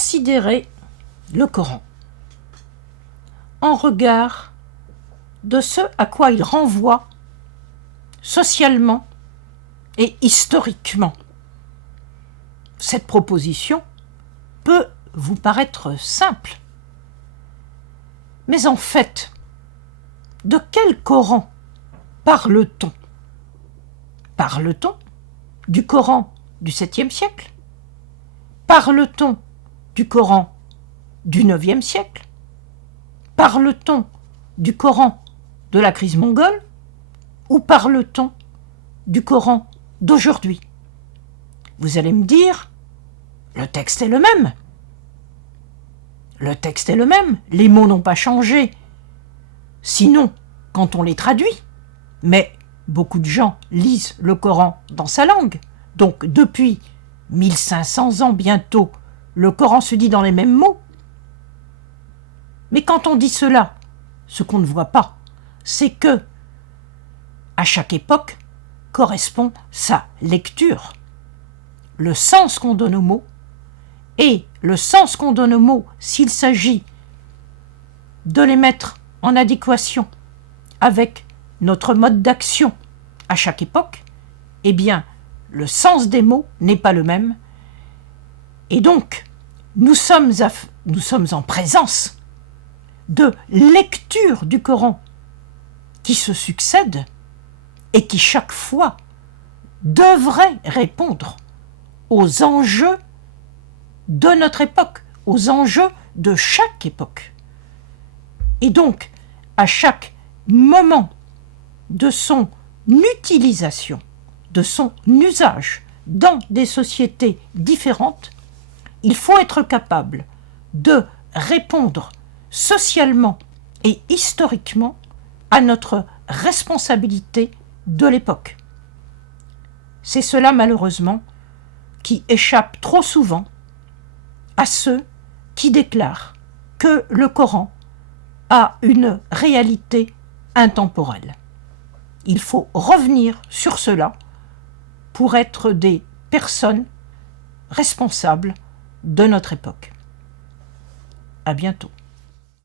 considérer le Coran en regard de ce à quoi il renvoie socialement et historiquement. Cette proposition peut vous paraître simple, mais en fait, de quel Coran parle-t-on? Parle-t-on du Coran du 7e siècle? Parle-t-on du Coran du 9e siècle? Parle-t-on du Coran de la crise mongole? Ou parle-t-on du Coran d'aujourd'hui? Vous allez me dire, le texte est le même. Le texte est le même, les mots n'ont pas changé. Sinon, quand on les traduit, mais beaucoup de gens lisent le Coran dans sa langue. Donc depuis 1500 ans bientôt, le Coran se dit dans les mêmes mots. Mais quand on dit cela, ce qu'on ne voit pas, c'est que, à chaque époque, correspond sa lecture, le sens qu'on donne aux mots, et le sens qu'on donne aux mots s'il s'agit de les mettre en adéquation avec notre mode d'action à chaque époque, eh bien, le sens des mots n'est pas le même. Et donc, nous sommes en présence de lectures du Coran qui se succèdent et qui, chaque fois, devraient répondre aux enjeux de notre époque, aux enjeux de chaque époque. Et donc, à chaque moment de son utilisation, de son usage dans des sociétés différentes, il faut être capable de répondre socialement et historiquement à notre responsabilité de l'époque. C'est cela, malheureusement, qui échappe trop souvent à ceux qui déclarent que le Coran a une réalité intemporelle. Il faut revenir sur cela pour être des personnes responsables de notre époque. À bientôt.